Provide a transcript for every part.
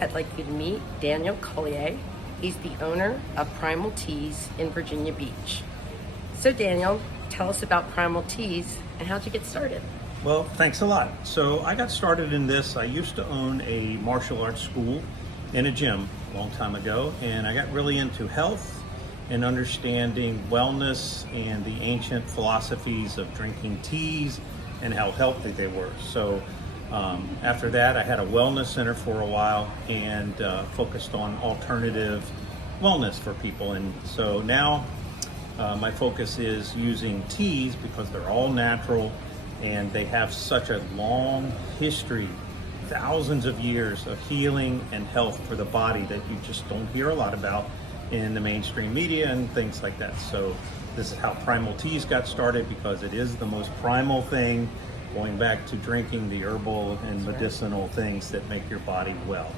I'd like you to meet Daniel Collier. He's the owner of Primal Teas in Virginia Beach. So Daniel, tell us about Primal Teas and how'd you get started? Well, thanks a lot. So I got started in this. I used to own a martial arts school in a gym a long time ago, and I got really into health and understanding wellness and the ancient philosophies of drinking teas and how healthy they were. So after that, I had a wellness center for a while and focused on alternative wellness for people. And so now my focus is using teas because they're all natural and they have such a long history, thousands of years of healing and health for the body that you just don't hear a lot about in the mainstream media and things like that. So this is how Primal Teas got started, because it is the most primal thing, going back to drinking the herbal and medicinal things that make your body well.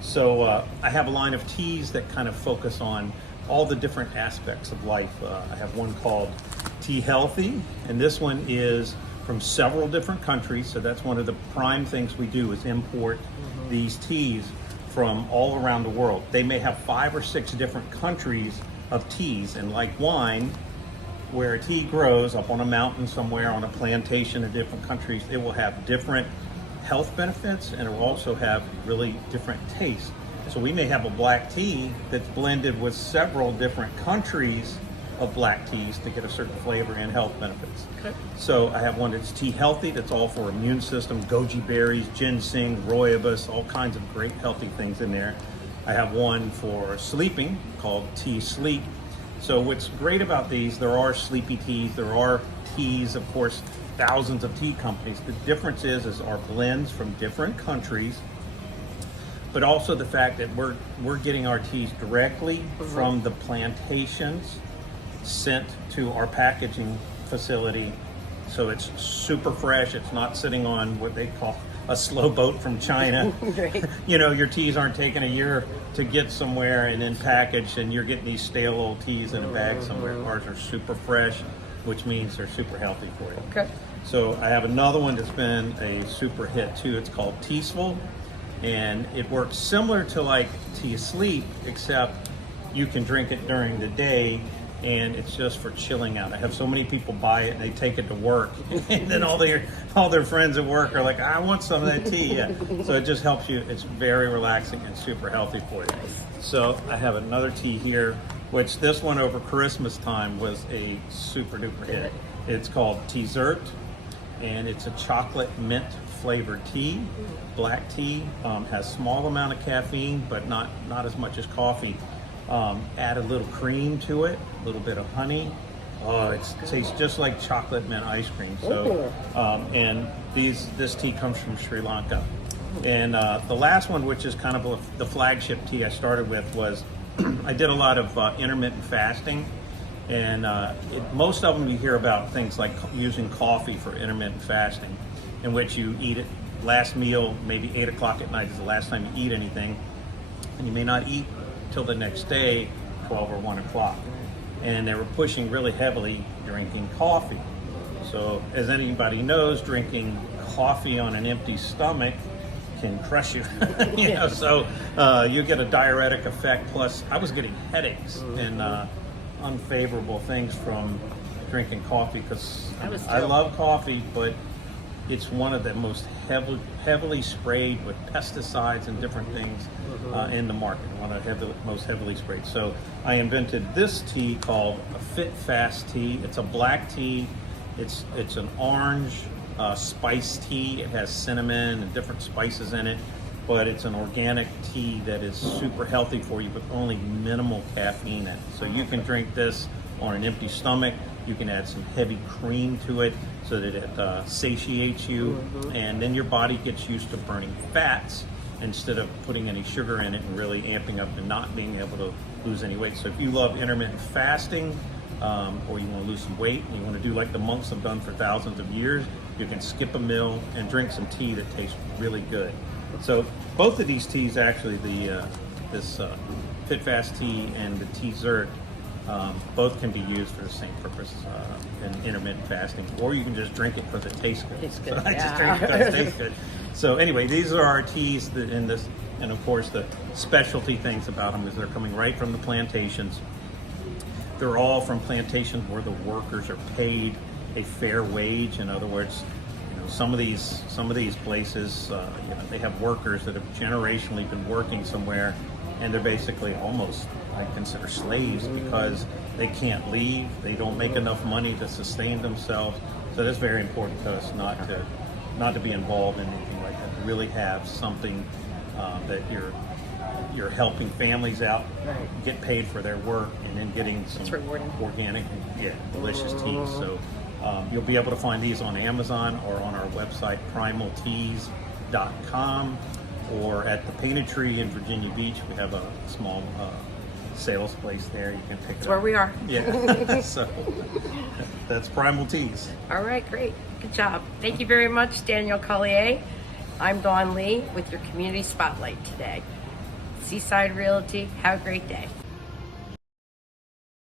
So I have a line of teas that kind of focus on all the different aspects of life. I have one called Tea Healthy, and this one is from several different countries. So that's one of the prime things we do, is import these teas from all around the world. They may have 5 or 6 different countries of teas, and like wine, where a tea grows up on a mountain somewhere on a plantation in different countries, it will have different health benefits and it will also have really different tastes. So we may have a black tea that's blended with several different countries of black teas to get a certain flavor and health benefits. Okay. So I have one that's tea healthy, that's all for immune system, goji berries, ginseng, rooibos, all kinds of great healthy things in there. I have one for sleeping called Tea Sleep. So what's great about these, there are sleepy teas, there are teas, of course, thousands of tea companies. The difference is our blends from different countries, but also the fact that we're getting our teas directly from the plantations sent to our packaging facility. So it's super fresh. It's not sitting on what they call a slow boat from China. Right. You know, your teas aren't taking a year to get somewhere and then packaged, and you're getting these stale old teas in a bag somewhere. Ours are super fresh, which means they're super healthy for you. Okay. So I have another one that's been a super hit too. It's called Teasful, and it works similar to like Tea Sleep, except you can drink it during the day and it's just for chilling out. I have so many people buy it and they take it to work and then all their friends at work are like, I want some of that tea. Yeah. So it just helps you. It's very relaxing and super healthy for you. So I have another tea here, which this one over Christmas time was a super duper hit. It's called Teazert, and it's a chocolate mint flavored tea. Black tea, has small amount of caffeine, but not as much as coffee. Add a little cream to it, a little bit of honey. Oh, it tastes just like chocolate mint ice cream. So, and this tea comes from Sri Lanka. And the last one, which is kind of the flagship tea I started with, was I did a lot of intermittent fasting. And most of them you hear about things like using coffee for intermittent fasting, in which you eat it last meal, maybe 8 o'clock at night is the last time you eat anything. And you may not eat till the next day, 12 or 1 o'clock. And they were pushing really heavily drinking coffee. So as anybody knows, drinking coffee on an empty stomach can crush you. You know, so you get a diuretic effect. Plus I was getting headaches and unfavorable things from drinking coffee, because I love coffee, but it's one of the most heavily sprayed with pesticides and different things in the market. One of the most heavily sprayed. So I invented this tea called a Fit Fast tea. It's a black tea. It's an orange spice tea. It has cinnamon and different spices in it, but it's an organic tea that is super healthy for you, but only minimal caffeine in it. So you can drink this on an empty stomach. You can add some heavy cream to it so that it satiates you, and then your body gets used to burning fats instead of putting any sugar in it and really amping up and not being able to lose any weight. So if you love intermittent fasting, or you want to lose some weight and you want to do like the monks have done for thousands of years, you can skip a meal and drink some tea that tastes really good. So both of these teas, actually, this Fit Fast tea and the Teazert, Both can be used for the same purpose in intermittent fasting, or you can just drink it because it tastes good. Tastes good, So I just yeah. drink it because it tastes good. So anyway, these are our teas in this, and of course the specialty things about them is they're coming right from the plantations. They're all from plantations where the workers are paid a fair wage. In other words, some of these places, they have workers that have generationally been working somewhere, and they're basically almost, I consider, slaves because they can't leave. They don't make enough money to sustain themselves. So that's very important to us not to be involved in anything like that. To really have something that you're helping families out, Right. get paid for their work, and then getting some It's rewarding. organic and delicious teas. So you'll be able to find these on Amazon or on our website, primalteas.com, or at the Painted Tree in Virginia Beach. We have a small sales place there. You can pick it up. That's where we are. Yeah. So that's Primal Teas. All right, great. Good job. Thank you very much, Daniel Collier. I'm Dawn Lee with your Community Spotlight today. Seaside Realty. Have a great day.